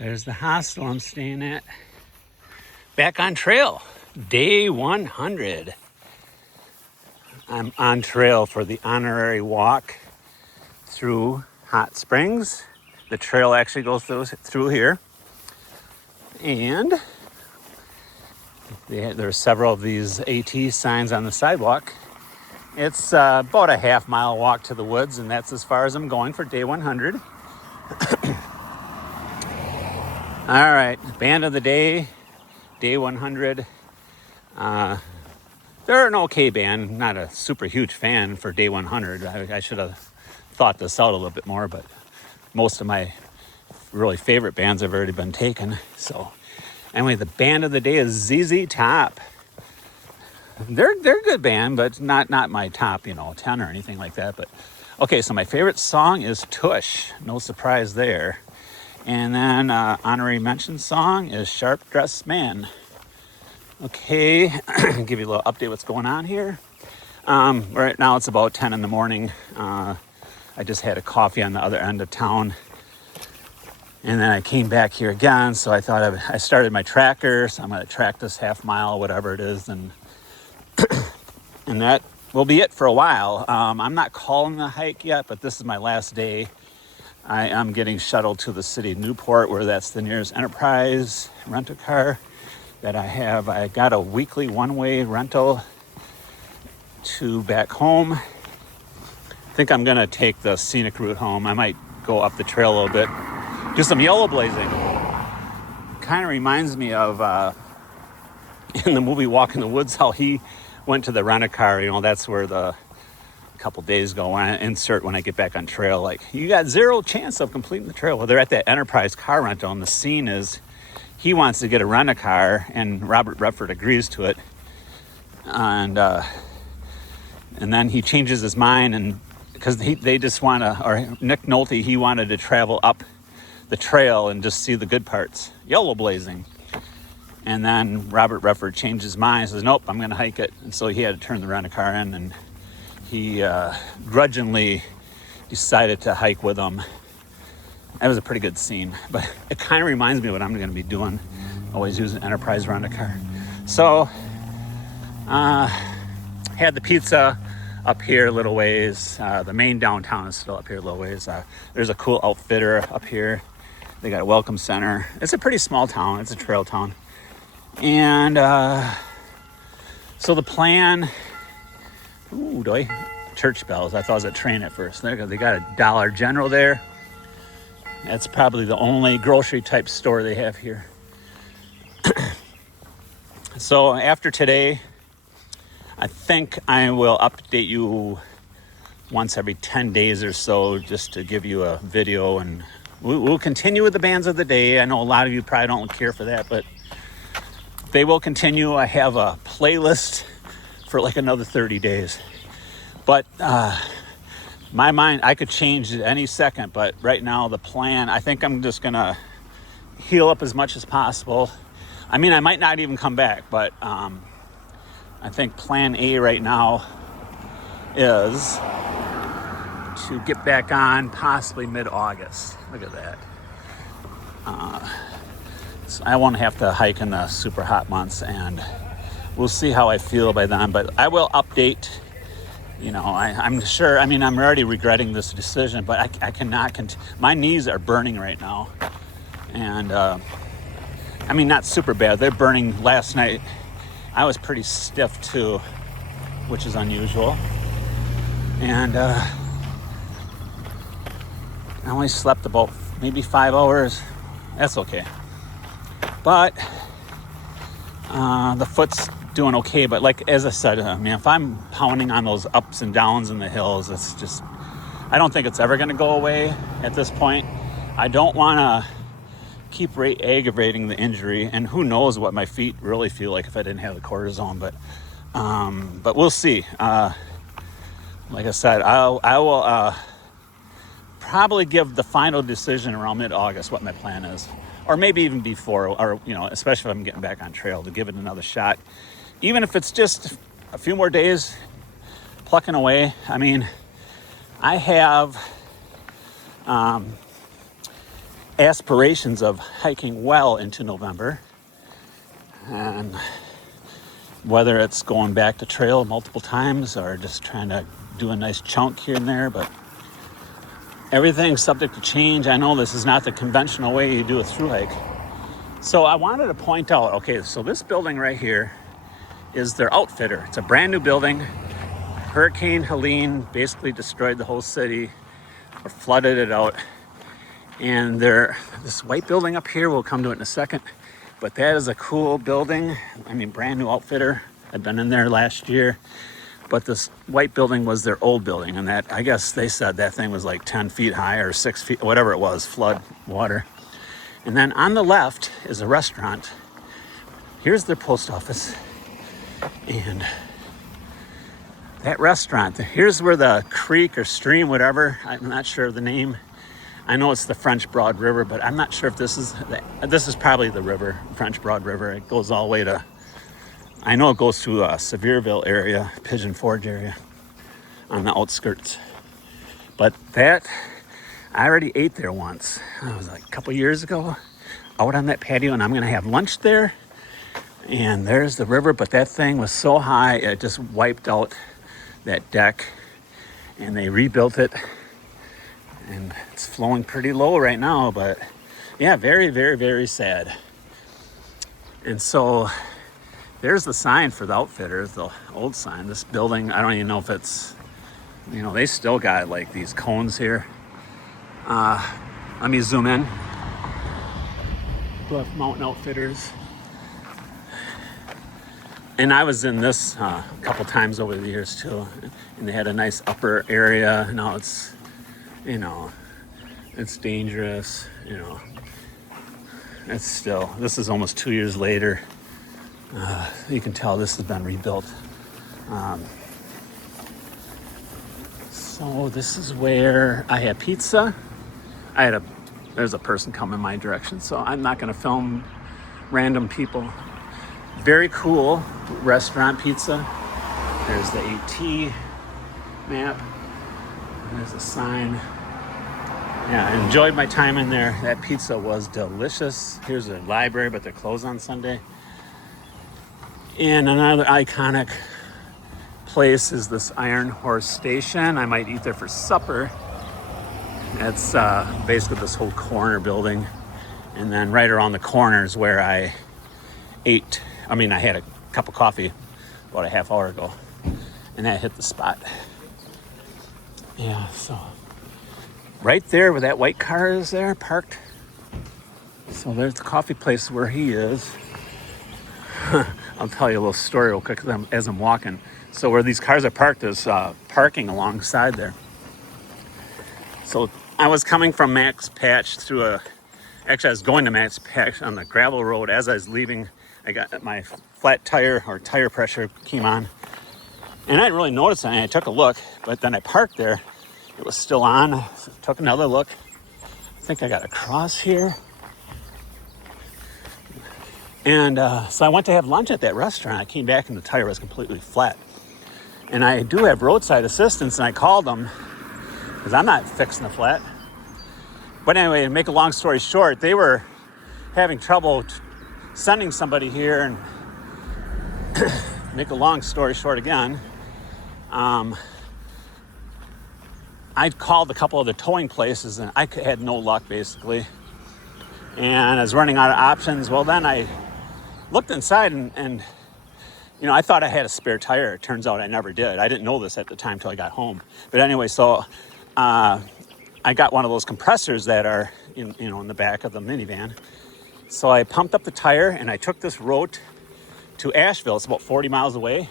There's the hostel I'm staying at. Back on trail, day 100. I'm on trail for the honorary walk through Hot Springs. The trail actually goes through here. And there's several of these AT signs on the sidewalk. It's about a half-mile walk to the woods, and that's as far as I'm going for day 100. All right, band of the day, day 100. They're an okay band, not a super huge fan for day 100. I should have thought this out a little bit more, but most of my really favorite bands have already been taken. So anyway, the band of the day is ZZ Top. They're a good band, but not my top, 10 or anything like that. But okay, so my favorite song is Tush. No surprise there. And then honorary mention song is Sharp Dressed Man. Okay, give you a little update what's going on here. Right now it's about 10 in the morning. I just had a coffee on the other end of town. And then I came back here again, so I thought I started my tracker, so I'm going to track this half mile, whatever it is, and that will be it for a while. I'm not calling the hike yet, but this is my last day. I am getting shuttled to the city of Newport, where that's the nearest Enterprise rent-a-car that I have. I got a weekly one-way rental to back home. I think I'm going to take the scenic route home. I might go up the trail a little bit. Do some yellow blazing. Kind of reminds me of in the movie Walk in the Woods, how he went to the rent-a-car. That's where the couple days ago when I insert when I get back on trail, like, you got zero chance of completing the trail. Well, they're at that Enterprise car rental, and the scene is he wants to get a rent-a-car, and Robert Redford agrees to it, and then he changes his mind, and because they just want to, or Nick Nolte, he wanted to travel up the trail and just see the good parts, yellow blazing. And then Robert Redford changed his mind, says, nope, I'm going to hike it. And so he had to turn the rent-a-car in, and he grudgingly decided to hike with him. That was a pretty good scene, but it kind of reminds me of what I'm going to be doing, always using Enterprise rent-a-car. So, had the pizza up here a little ways. The main downtown is still up here a little ways. There's a cool outfitter up here. They got a welcome center. It's a pretty small town. It's a trail town. And so the plan... church bells. I thought it was a train at first. They got a Dollar General there. That's probably the only grocery type store they have here. So after today, I think I will update you once every 10 days or so, just to give you a video, and we'll continue with the bands of the day. I know a lot of you probably don't care for that, but they will continue. I have a playlist for like another 30 days. But my mind, I could change it any second, but right now the plan, I think I'm just going to heal up as much as possible. I mean, I might not even come back, but I think plan A right now is to get back on possibly mid-August. Look at that. So I won't have to hike in the super hot months, and we'll see how I feel by then, but I will update. I'm sure, I'm already regretting this decision, but I cannot, my knees are burning right now. And, not super bad. They're burning. Last night, I was pretty stiff too, which is unusual. And, I only slept about maybe 5 hours. That's okay. But, the foot's doing okay, but like, as I said, if I'm pounding on those ups and downs in the hills, it's just, I don't think it's ever going to go away at this point. I don't want to keep aggravating the injury, and who knows what my feet really feel like if I didn't have the cortisone, but we'll see. Like I said, I will probably give the final decision around mid-August what my plan is, or maybe even before, or especially if I'm getting back on trail, to give it another shot. Even if it's just a few more days plucking away. I have aspirations of hiking well into November, and whether it's going back to trail multiple times or just trying to do a nice chunk here and there, but everything's subject to change. I know this is not the conventional way you do a thru hike. So I wanted to point out, okay, so this building right here is their outfitter. It's a brand new building. Hurricane Helene basically destroyed the whole city or flooded it out. And this white building up here, we'll come to it in a second, but that is a cool building. I mean, brand new outfitter. I've been in there last year, but this white building was their old building, and that, I guess they said that thing was like 10 feet high or 6 feet, whatever it was, flood water. And then on the left is a restaurant. Here's their post office. And that restaurant, here's where the creek or stream, whatever, I'm not sure of the name. I know it's the French Broad River, but I'm not sure if this is probably the river, French Broad River. It goes all the way to, I know it goes to Sevierville area, Pigeon Forge area on the outskirts. But that, I already ate there once. It was like a couple years ago, out on that patio, and I'm gonna have lunch there. And there's the river, but that thing was so high, it just wiped out that deck, and they rebuilt it. And it's flowing pretty low right now, but yeah, very, very, very sad. And so there's the sign for the outfitters, the old sign. This building, I don't even know if it's, they still got like these cones here. Let me zoom in. Bluff Mountain Outfitters. And I was in this a couple times over the years too. And they had a nice upper area. Now it's, it's dangerous, it's still, this is almost 2 years later. You can tell this has been rebuilt. So this is where I had pizza. There's a person coming my direction, so I'm not gonna film random people. Very cool restaurant pizza. There's the AT map. There's a sign. Yeah, I enjoyed my time in there. That pizza was delicious. Here's a library, but they're closed on Sunday. And another iconic place is this Iron Horse Station. I might eat there for supper. It's basically this whole corner building. And then right around the corner is where I ate. I had a cup of coffee about a half hour ago. And that hit the spot. Yeah, so right there where that white car is there, parked. So there's the coffee place where he is. I'll tell you a little story real quick as I'm walking. So where these cars are parked, there's parking alongside there. So I was coming from Max Patch actually I was going to Max Patch on the gravel road. As I was leaving, I got my flat tire or tire pressure came on. And I didn't really notice anything. I took a look, but then I parked there. It was still on. So took another look. I think I got across here. And so I went to have lunch at that restaurant. I came back and the tire was completely flat. And I do have roadside assistance, and I called them because I'm not fixing the flat. But anyway, to make a long story short, they were having trouble sending somebody here. And make a long story short again, I called a couple of the towing places and I had no luck basically. And I was running out of options. Well, then I looked inside and I thought I had a spare tire. It turns out I never did. I didn't know this at the time till I got home. But anyway, so I got one of those compressors that are in the back of the minivan. So I pumped up the tire and I took this road to Asheville. It's about 40 miles away.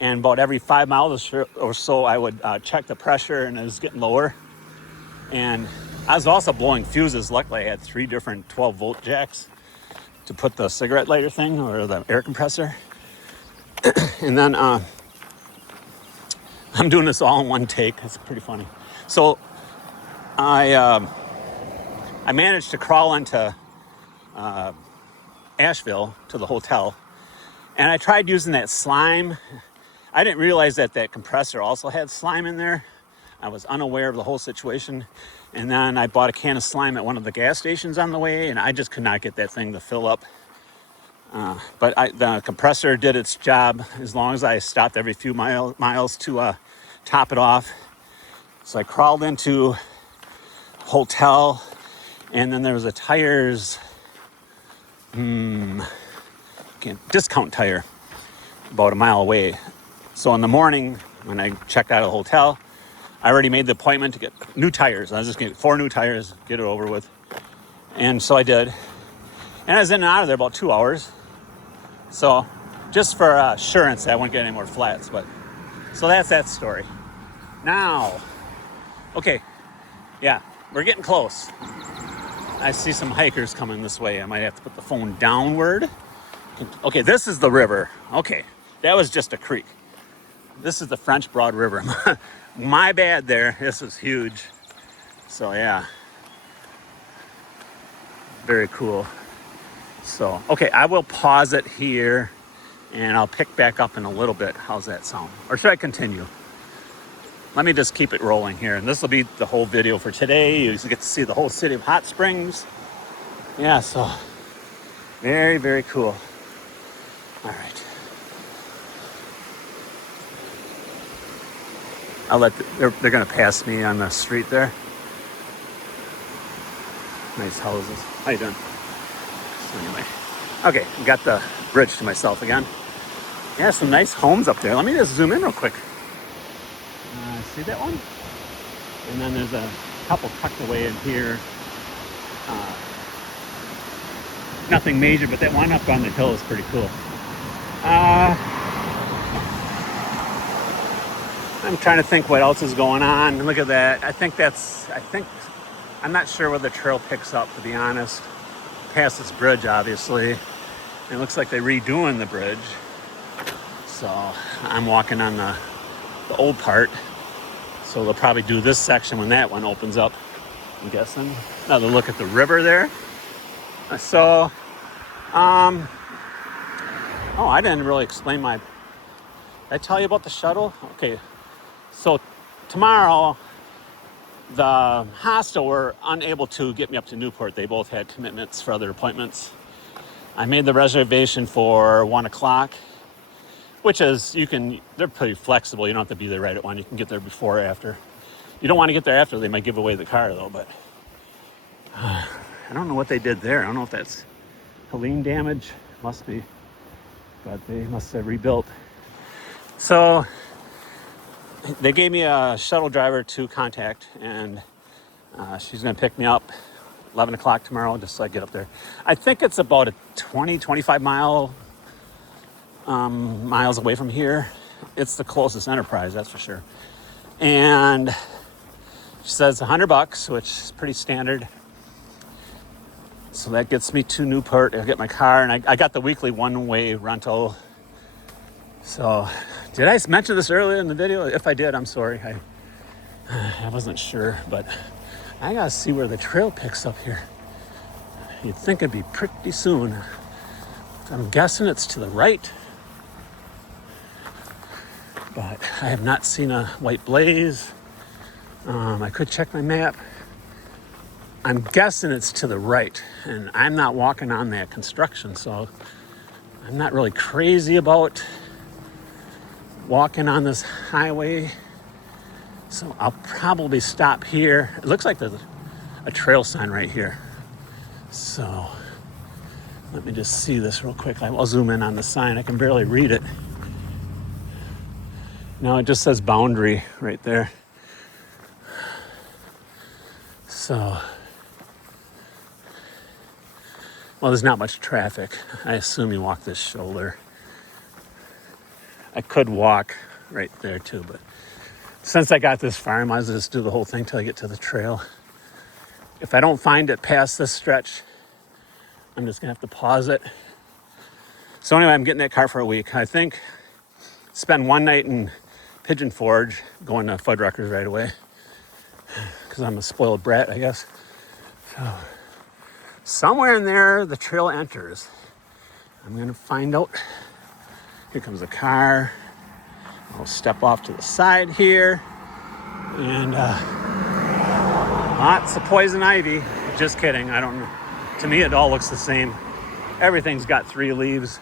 And about every 5 miles or so, I would check the pressure, and it was getting lower. And I was also blowing fuses. Luckily, I had 3 different 12-volt jacks to put the cigarette lighter thing or the air compressor. And then I'm doing this all in one take. It's pretty funny. So I managed to crawl into Asheville to the hotel, and I tried using that slime. I didn't realize that compressor also had slime in there. I was unaware of the whole situation. And then I bought a can of slime at one of the gas stations on the way, and I just could not get that thing to fill up. But the compressor did its job as long as I stopped every few miles to top it off. So I crawled into a hotel, and then there was a tires discount tire about a mile away. So in the morning, when I checked out of the hotel, I already made the appointment to get new tires. I was just going to get 4 new tires, get it over with. And so I did. And I was in and out of there about 2 hours. So just for assurance that I wouldn't get any more flats. But so that's that story. Now, okay, yeah, we're getting close. I see some hikers coming this way. I might have to put the phone downward. Okay, this is the river. Okay, that was just a creek. This is the French Broad River. My bad there. This is huge. So yeah, very cool. So, okay, I will pause it here and I'll pick back up in a little bit. How's that sound? Or should I continue? Let me just keep it rolling here. And this will be the whole video for today. You get to see the whole city of Hot Springs. Yeah, so very, very cool. All right. They're going to pass me on the street there. Nice houses. How you doing? So anyway, okay, got the bridge to myself again. Yeah, some nice homes up there. Let me just zoom in real quick. See that one? And then there's a couple tucked away in here. Nothing major, but that one up on the hill is pretty cool. I'm trying to think what else is going on. Look at that. I'm not sure where the trail picks up, to be honest. Past this bridge, obviously. It looks like they're redoing the bridge. So I'm walking on the old part. So they'll probably do this section when that one opens up, I'm guessing. Another look at the river there. So, I didn't really explain did I tell you about the shuttle? Okay, so tomorrow, the hostel were unable to get me up to Newport. They both had commitments for other appointments. I made the reservation for 1 o'clock, which is, they're pretty flexible. You don't have to be there right at 1. You can get there before or after. You don't want to get there after. They might give away the car though, but I don't know what they did there. I don't know if that's Helene damage. Must be, but they must have rebuilt. So they gave me a shuttle driver to contact, and she's going to pick me up 11 o'clock tomorrow just so I get up there. I think it's about a 25 miles away from here. It's the closest enterprise, that's for sure. And she says $100, which is pretty standard. So that gets me to Newport. I'll get my car, and I got the weekly one-way rental. So did I mention this earlier in the video? If I did, I'm sorry. I wasn't sure, but I gotta see where the trail picks up here. You'd think it'd be pretty soon. I'm guessing it's to the right, but I have not seen a white blaze. I could check my map. I'm guessing it's to the right, and I'm not walking on that construction, so I'm not really crazy about walking on this highway. So I'll probably stop here. It looks like there's a trail sign right here. So let me just see this real quick. I'll zoom in on the sign. I can barely read it. No, it just says boundary right there. So, well, there's not much traffic. I assume you walk this shoulder. I could walk right there too, but since I got this far, I might as well just do the whole thing till I get to the trail. If I don't find it past this stretch, I'm just gonna have to pause it. So anyway, I'm getting that car for a week. I think spend one night in Pigeon Forge, going to Fuddruckers right away, because I'm a spoiled brat, I guess. So somewhere in there, the trail enters. I'm gonna find out. Here comes a car. I'll step off to the side here, and Lots of poison ivy. Just kidding. I don't know. To me, it all looks the same. Everything's got 3 leaves.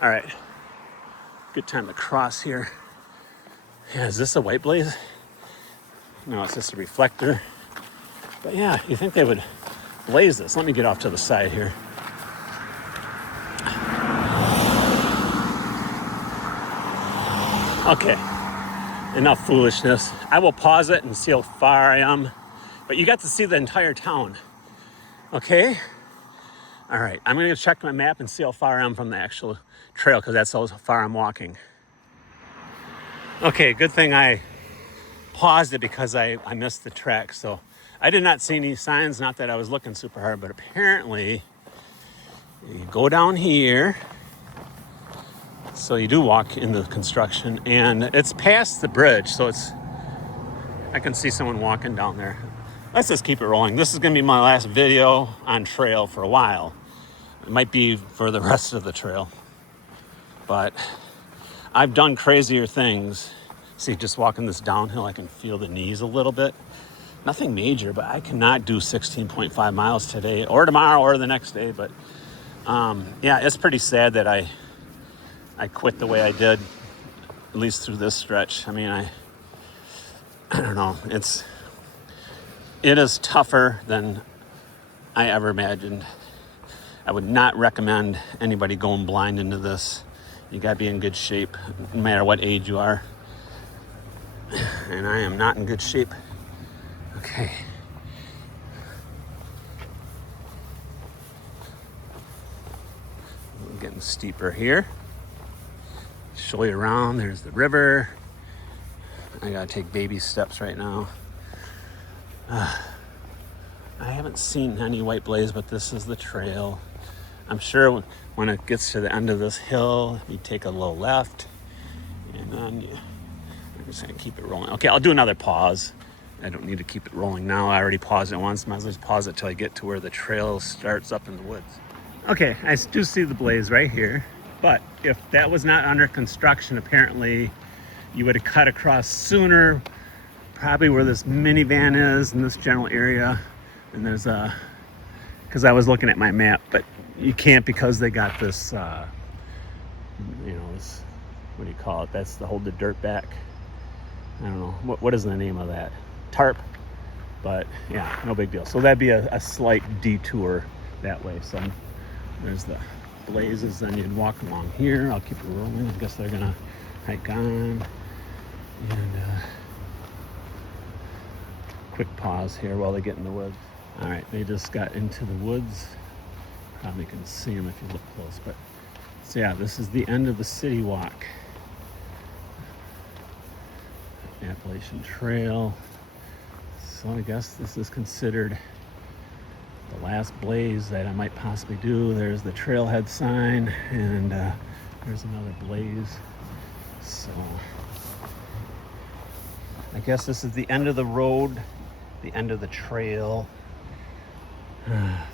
All right. Good time to cross here. Yeah, is this a white blaze? No, it's just a reflector. But yeah, you think they would blaze this. Let me get off to the side here. Okay, enough foolishness. I will pause it and see how far I am. But you got to see the entire town. Okay? All right, I'm gonna check my map and see how far I am from the actual trail, because that's how far I'm walking. Okay, good thing I paused it because I missed the track. So I did not see any signs, not that I was looking super hard, but apparently you go down here. So you do walk in the construction, and it's past the bridge, so I can see someone walking down there. Let's just keep it rolling. This is gonna be my last video on trail for a while. It might be for the rest of the trail, but I've done crazier things. See, just walking this downhill, I can feel the knees a little bit. Nothing major, but I cannot do 16.5 miles today or tomorrow or the next day. But yeah, it's pretty sad that I quit the way I did, at least through this stretch. I mean, I don't know. It is tougher than I ever imagined. I would not recommend anybody going blind into this. You gotta be in good shape, no matter what age you are. And I am not in good shape. Okay. We're getting steeper here. Show you around. There's the river. I gotta take baby steps right now. I haven't seen any white blaze, but this is the trail. I'm sure when it gets to the end of this hill, you take a little left, and then I'm just gonna keep it rolling. Okay, I'll do another pause. I don't need to keep it rolling now. I already paused it once. Might as well just pause it till I get to where the trail starts up in the woods. Okay, I do see the blaze right here, but if that was not under construction, apparently you would have cut across sooner, probably where this minivan is in this general area. And there's because I was looking at my map, but you can't because they got this, this, what do you call it? That's to hold the dirt back. I don't know, what is the name of that? Tarp. But yeah, no big deal. So that'd be a slight detour that way. So there's the blazes, then you'd walk along here. I'll keep it rolling. I guess they're gonna hike on. And quick pause here while they get in the woods. All right, they just got into the woods. Probably can see them if you look close. But so yeah, this is the end of the city walk. Appalachian Trail. So I guess this is considered the last blaze that I might possibly do. There's the trailhead sign, and there's another blaze. So I guess this is the end of the road, the end of the trail.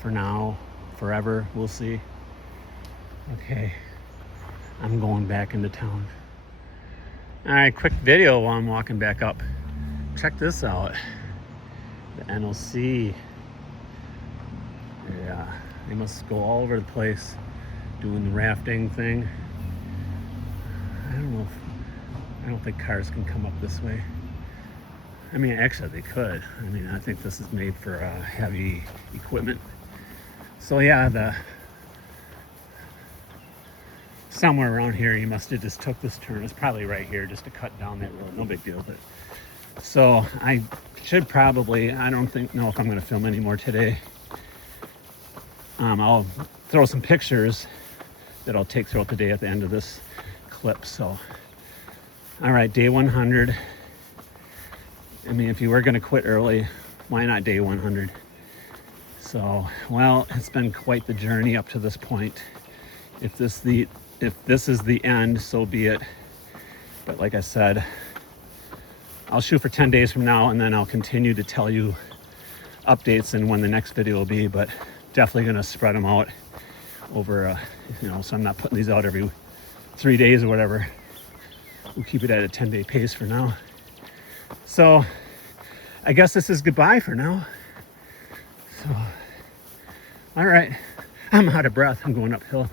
For now, forever, we'll see. Okay, I'm going back into town. All right, quick video while I'm walking back up. Check this out. The NLC. Yeah, they must go all over the place doing the rafting thing. I don't think cars can come up this way. I mean, actually they could. I mean, I think this is made for heavy equipment. So yeah, somewhere around here you must have just took this turn. It's probably right here just to cut down that road. No big deal. But so I should probably, I don't know if I'm going to film anymore today. I'll throw some pictures that I'll take throughout the day at the end of this clip. So, all right, day 100. I mean, if you were going to quit early, why not day 100? So, well, it's been quite the journey up to this point. If this is the end, so be it. But like I said, I'll shoot for 10 days from now, and then I'll continue to tell you updates and when the next video will be. But definitely going to spread them out over, so I'm not putting these out every 3 days or whatever. We'll keep it at a 10-day pace for now. So I guess this is goodbye for now. So, all right. I'm out of breath. I'm going uphill.